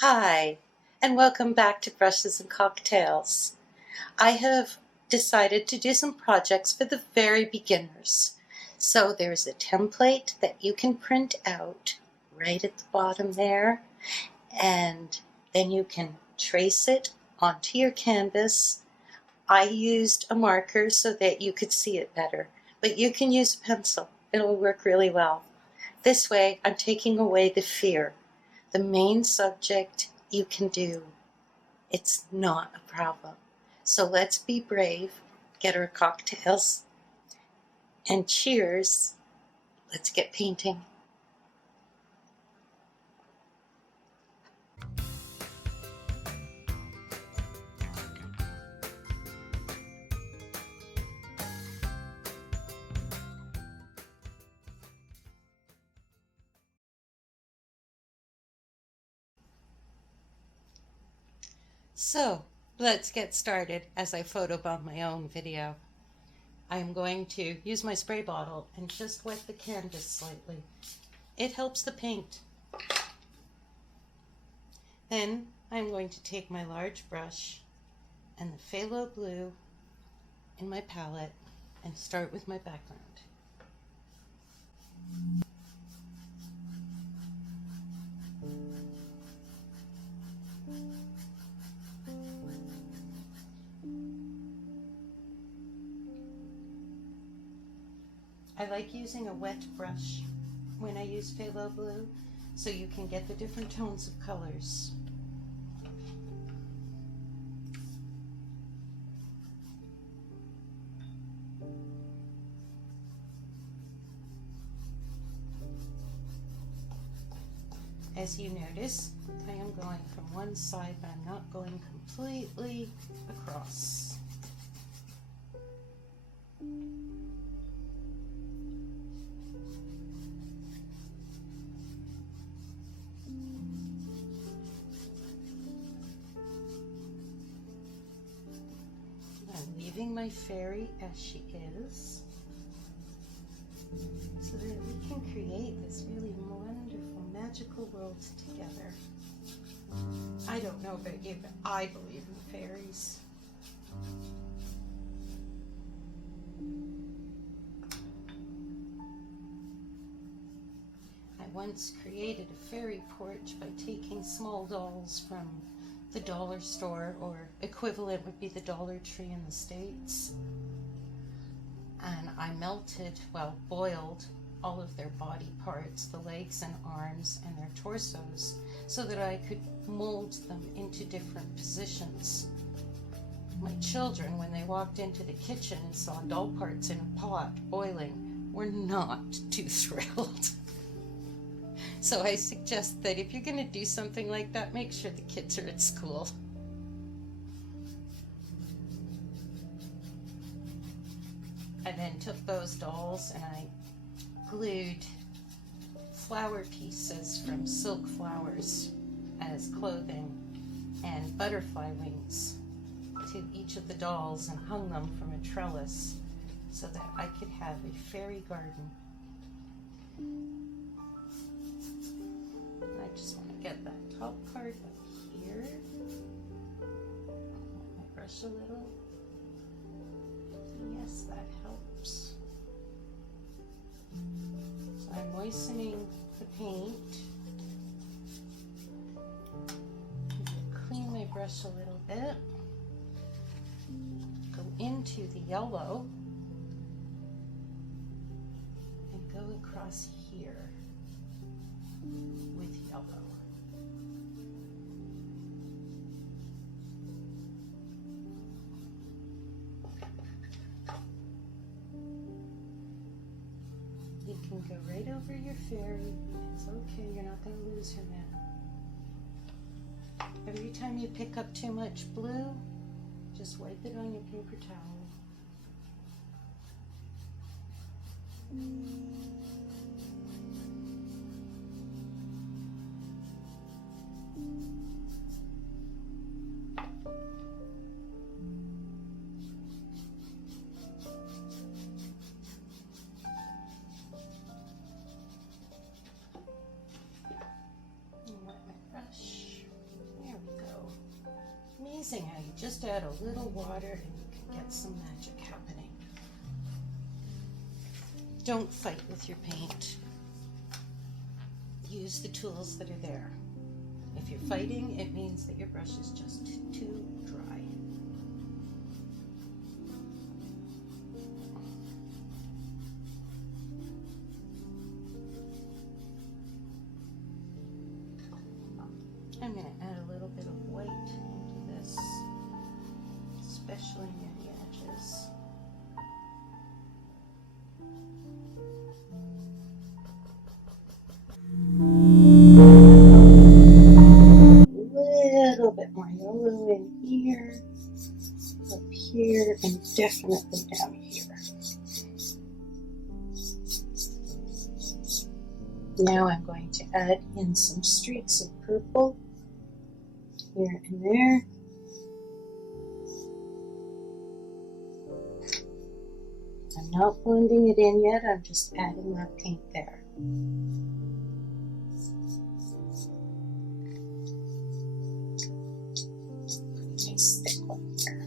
Hi, and welcome back to Brushes and Cocktails. I have decided to do some projects for the very beginners. So there's a template that you can print out right at the bottom there, and then you can trace it onto your canvas. I used a marker so that you could see it better, but you can use a pencil. It'll work really well. This way, I'm taking away the fear. The main subject you can do. It's not a problem. So let's be brave, get our cocktails, and cheers. Let's get painting. So let's get started as I photobomb my own video. I'm going to use my spray bottle and just wet the canvas slightly. It helps the paint. Then I'm going to take my large brush and the Phaythlo Blue in my palette and start with my background. I like using a wet brush when I use Phaythlo Blue so you can get the different tones of colors. As you notice, I am going from one side, but I'm not going completely across. I'm leaving my fairy as she is, so that we can create this really wonderful, magical world together. I don't know about you, but I believe in fairies. I once created a fairy porch by taking small dolls from the dollar store, or equivalent would be the Dollar Tree in the States. And I boiled all of their body parts, the legs and arms and their torsos, so that I could mold them into different positions. My children, when they walked into the kitchen and saw doll parts in a pot boiling, were not too thrilled. So I suggest that if you're going to do something like that, make sure the kids are at school. I then took those dolls and I glued flower pieces from silk flowers as clothing and butterfly wings to each of the dolls and hung them from a trellis so that I could have a fairy garden. I just want to get that top part up here. My brush a little. Yes, that helps. So I'm moistening the paint. Clean my brush a little bit. Go into the yellow and go across here with yellow. You can go right over your fairy. It's okay, you're not going to lose her now. Every time you pick up too much blue, just wipe it on your paper towel. Wet my brush. amazing how you just add a little water and you can get some magic happening. Don't fight with your paint. Use the tools that are there. If you're fighting, it means that your brush is just too dry. I'm going to add a little bit of white into this, especially near the edges. A little bit more yellow in here, up here, and definitely down here. Now I'm going to add in some streaks of purple here and there. I'm not blending it in yet, I'm just adding that paint there. Nice thick one here.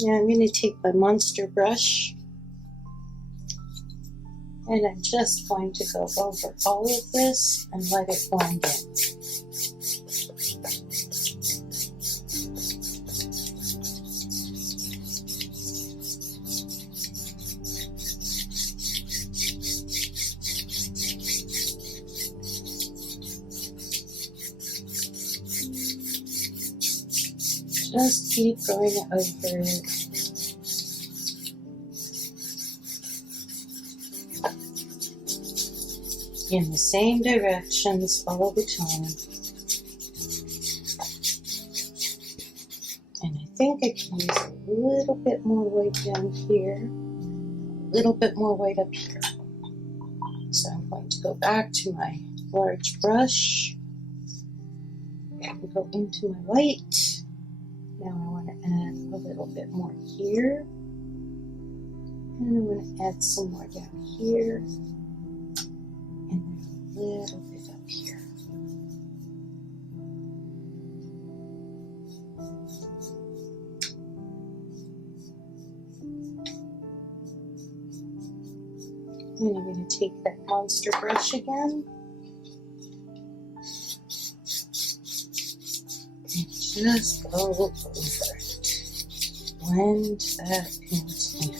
Now I'm going to take my monster brush and I'm just going to go over all of this and let it blend in. Just keep going over it. In the same directions all the time. And I think I can use a little bit more white down here, a little bit more white up here. So I'm going to go back to my large brush and go into my white. Now I want to add a little bit more here, and I want to add some more down here, and then a little bit up here. And I'm going to take that monster brush again, just go over it. Blend that paint in.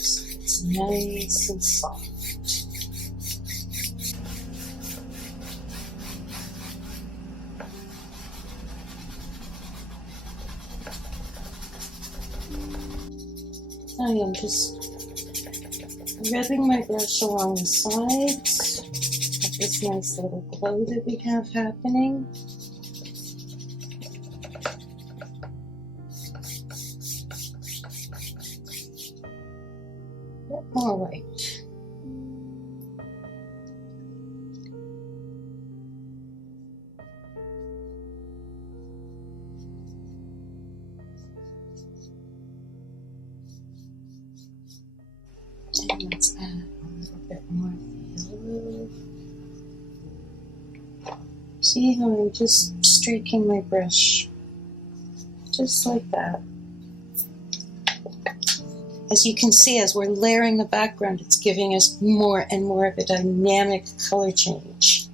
So it's nice and soft. I am just rubbing my brush along the sides. This nice little glow that we have happening. A bit more white. And let's add a little bit more yellow. See how I'm just streaking my brush, just like that. As you can see, as we're layering the background, it's giving us more and more of a dynamic color change.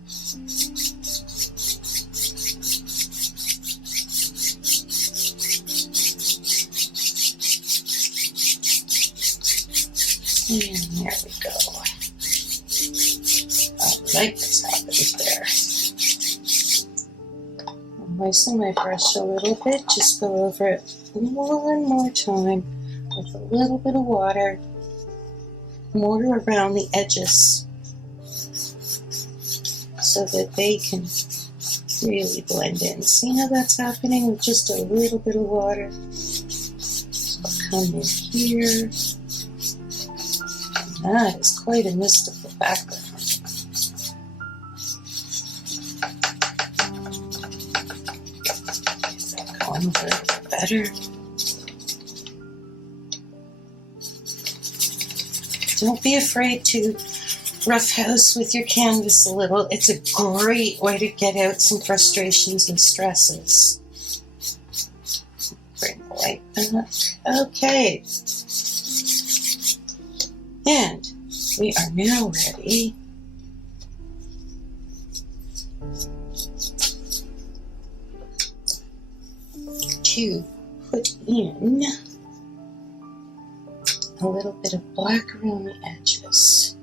And there we go. I like what's happened there. Moisten my brush a little bit, just go over it one more time with a little bit of water, mortar around the edges so that they can really blend in. See how that's happening with just a little bit of water? I'll come in here. And that is quite a mystical background. a little better. Don't be afraid to roughhouse with your canvas a little. It's a great way to get out some frustrations and stresses. Bring the light back. Okay. And we are now ready to put in a little bit of black around the edges.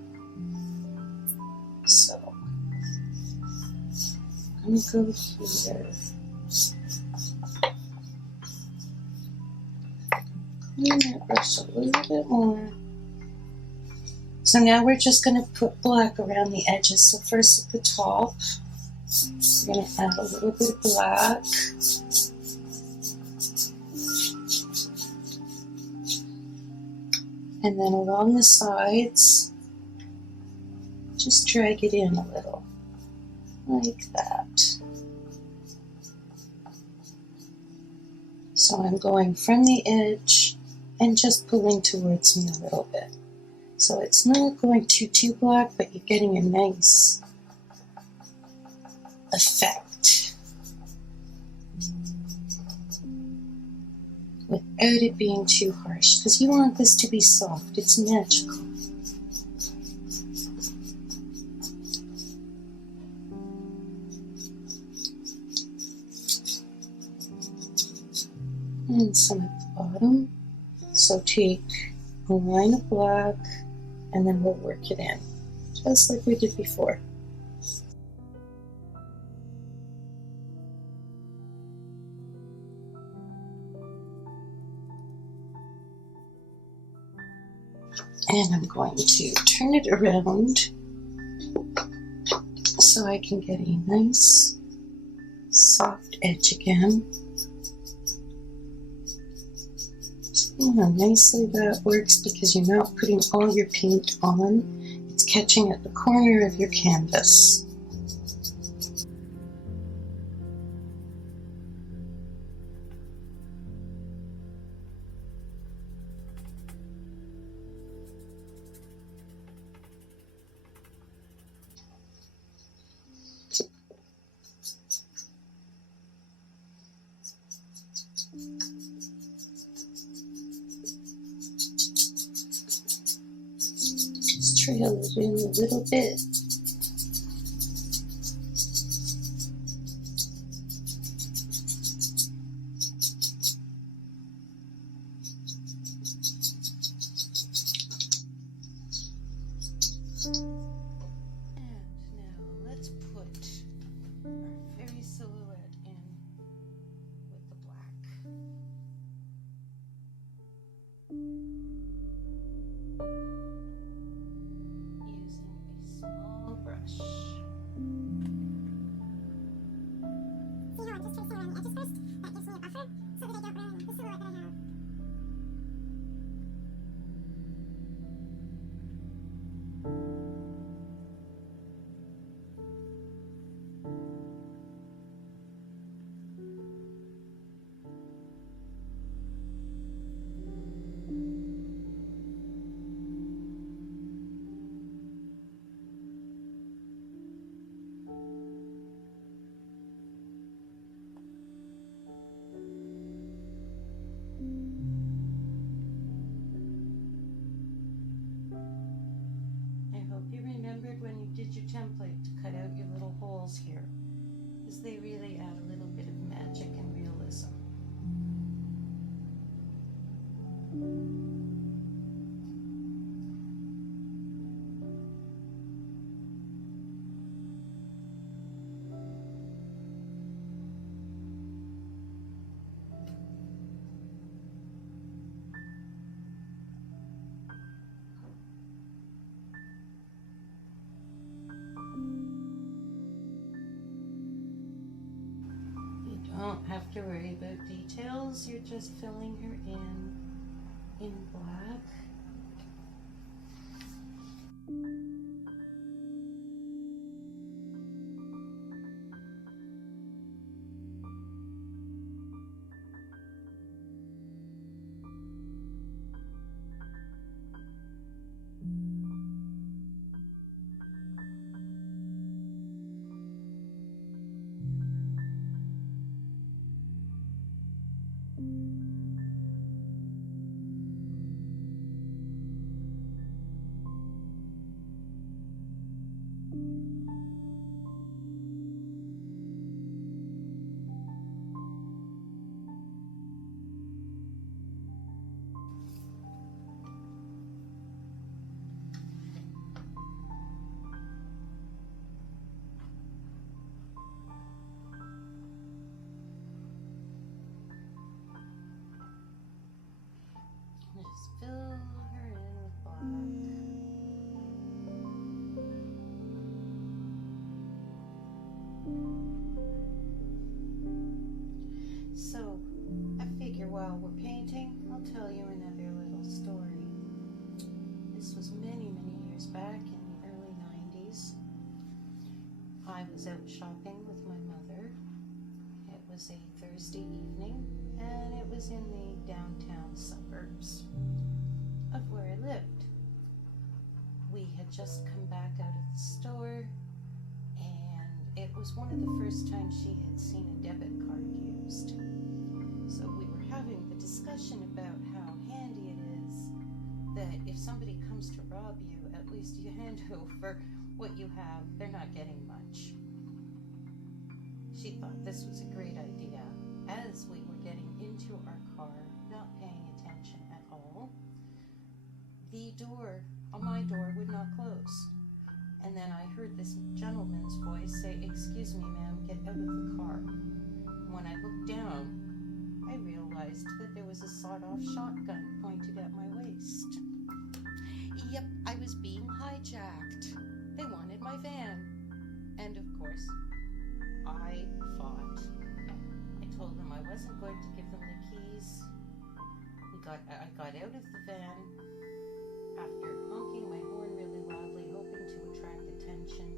So I'm going to go here. Clean that brush a little bit more. So now we're just going to put black around the edges. So first at the top, we're going to add a little bit of black. And then along the sides, just drag it in a little, like that. So I'm going from the edge and just pulling towards me a little bit. So it's not going too black, but you're getting a nice effect without it being too harsh, because you want this to be soft. It's magical. And some at the bottom. So take a line of black and then we'll work it in, just like we did before. And I'm going to turn it around so I can get a nice soft edge again. See how nicely that works, because you're not putting all your paint on. It's catching at the corner of your canvas. Just trail it in a little bit. When you did your template to cut out your little holes here, because they really add a little bit of magic and realism. Don't have to worry about details. You're just filling her in black. out shopping with my mother. It was a Thursday evening, and it was in the downtown suburbs of where I lived. We had just come back out of the store, and it was one of the first times she had seen a debit card used. So we were having the discussion about how handy it is that if somebody comes to rob you, at least you hand over what you have. They're not getting much. She thought this was a great idea. As we were getting into our car, not paying attention at all, the door on my door would not close. And then I heard this gentleman's voice say, "Excuse me, ma'am, get out of the car." When I looked down, I realized that there was a sawed-off shotgun pointed at my waist. Yep, I was being hijacked. They wanted my van. And of course, I fought. I told them I wasn't going to give them the keys. I got out of the van after honking my horn really loudly, hoping to attract attention,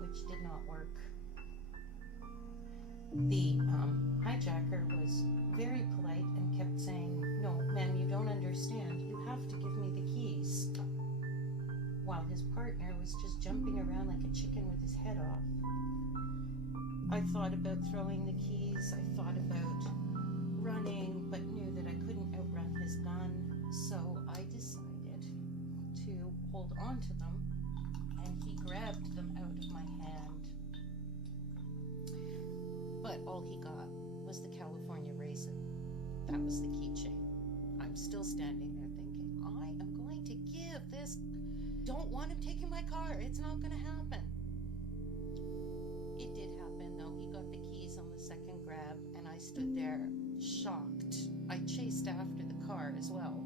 which did not work. The hijacker was very polite and kept saying, "No, ma'am, you don't understand. You have to give me the keys." While his partner was just jumping around like a chicken with his head off. I thought about throwing the keys. I thought about running, but knew that I couldn't outrun his gun. So I decided to hold on to them, and he grabbed them out of my hand. But all he got was the California raisin. That was the keychain. I'm still standing there thinking, I am going to give this. Don't want him taking my car. It's not going to happen. It did happen, though. He got the keys on the second grab, and I stood there shocked. I chased after the car as well,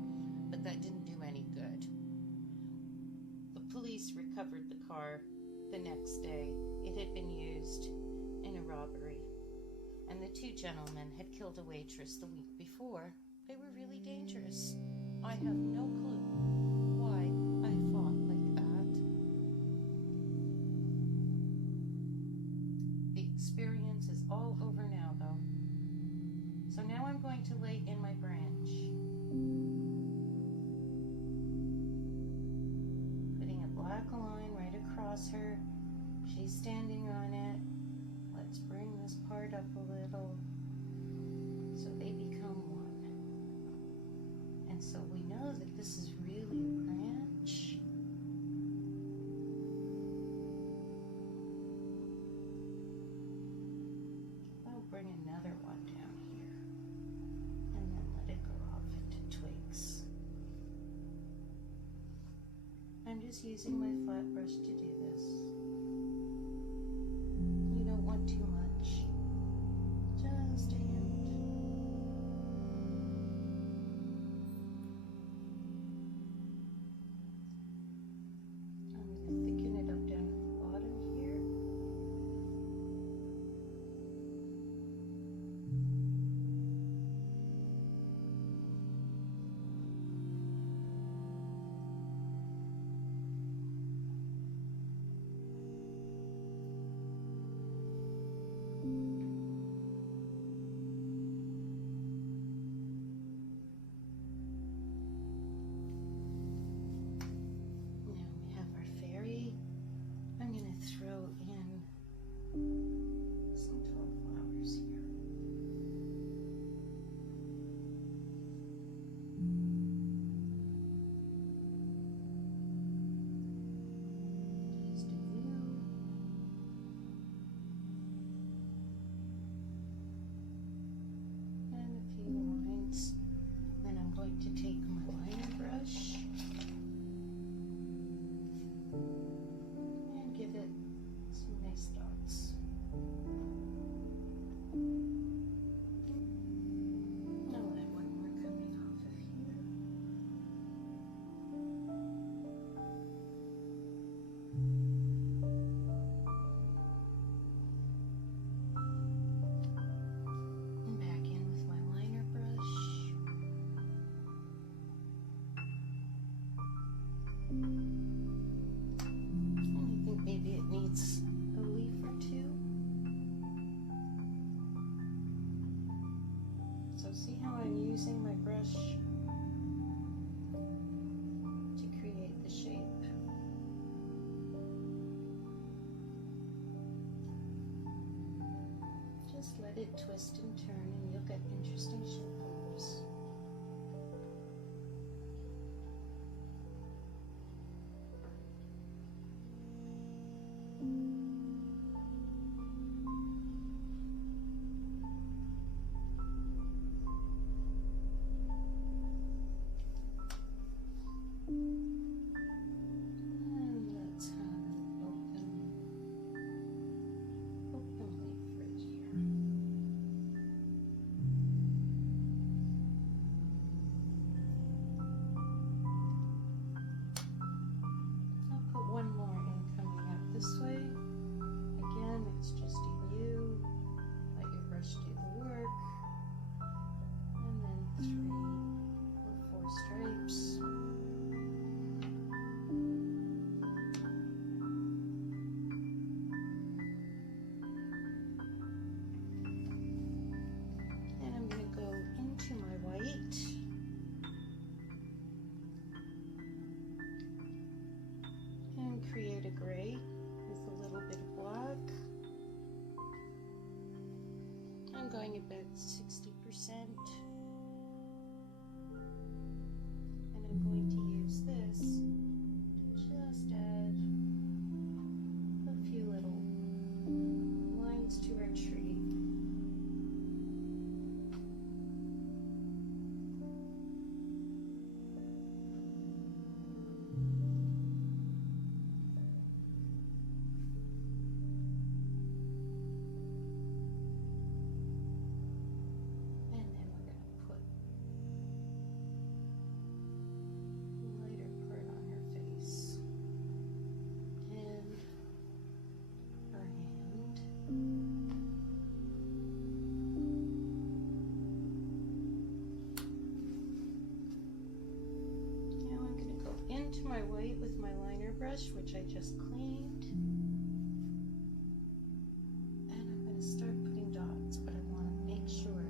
but that didn't do any good. The police recovered the car the next day. It had been used in a robbery, and the two gentlemen had killed a waitress the week before. They were really dangerous. I have no clue why I fought like that. The experience is all over now, though. So now I'm going to lay in my branch, putting a black line right across her. She's standing on it. Let's bring this part up a little so they become one. And so we know that this is really a branch. I'll bring another one down here and then let it go off into twigs. I'm just using my flat brush to do this. You don't want too much, just a hint. I'm going to thicken it up down at the bottom here. using my brush to create the shape. Just let it twist and turn and you'll get interesting shape colors. Create a gray with a little bit of black. I'm going about 60%, and I'm going to use this to just add a few little lines to our tree. Into my white with my liner brush, which I just cleaned, and I'm going to start putting dots, but I want to make sure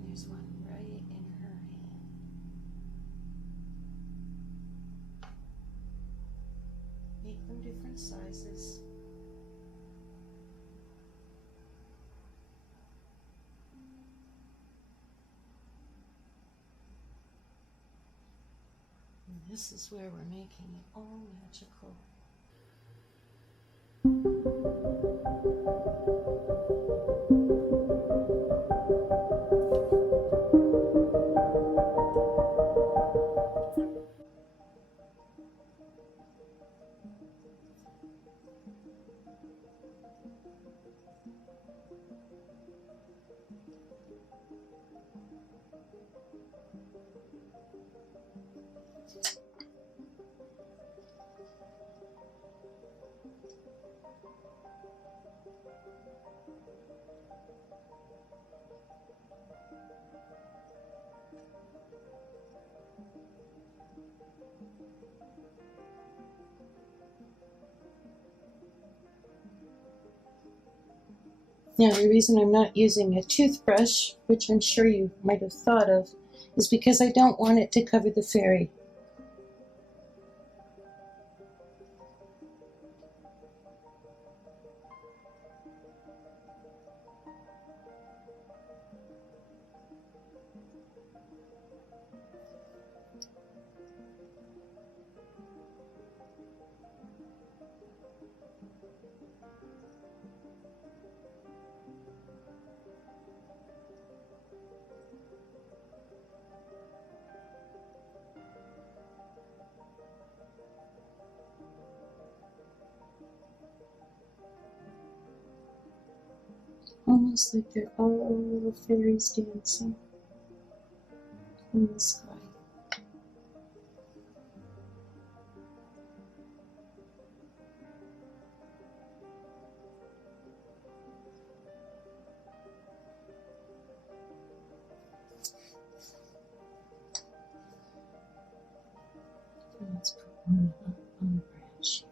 there's one right in her hand. Make them different sizes. This is where we're making it all magical. Now, the reason I'm not using a toothbrush, which I'm sure you might have thought of, is because I don't want it to cover the fairy. Almost like they're all little fairies dancing in the sky. Let's put one up on the branch here.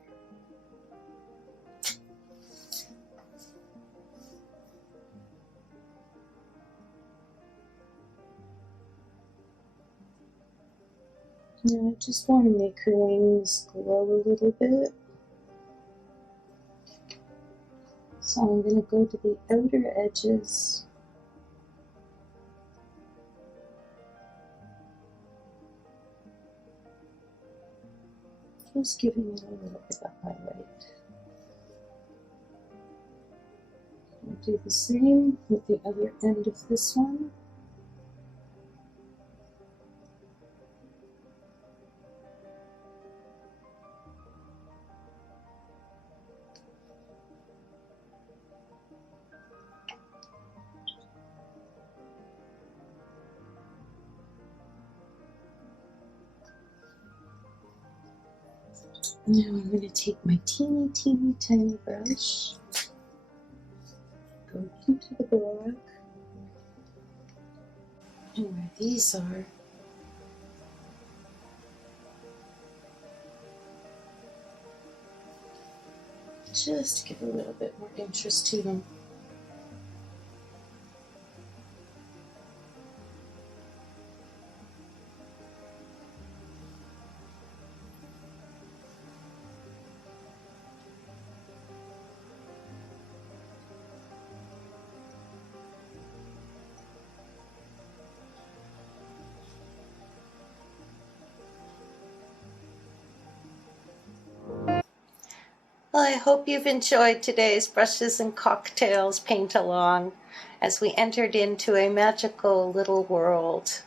Now I just want to make her wings glow a little bit. So I'm going to go to the outer edges. Just giving it a little bit of highlight. I'll do the same with the other end of this one. Now I'm going to take my teeny tiny brush, go into the black, and where these are, just give a little bit more interest to them. Well, I hope you've enjoyed today's Brushes and Cocktails paint along as we entered into a magical little world.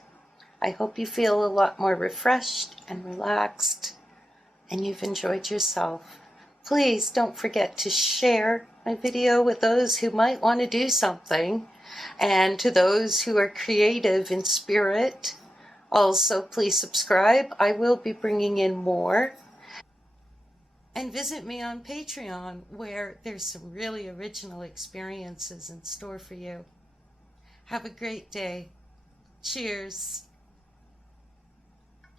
I hope you feel a lot more refreshed and relaxed and you've enjoyed yourself. Please don't forget to share my video with those who might want to do something, and to those who are creative in spirit. Also, please subscribe. I will be bringing in more. And visit me on Patreon, where there's some really original experiences in store for you. Have a great day. Cheers.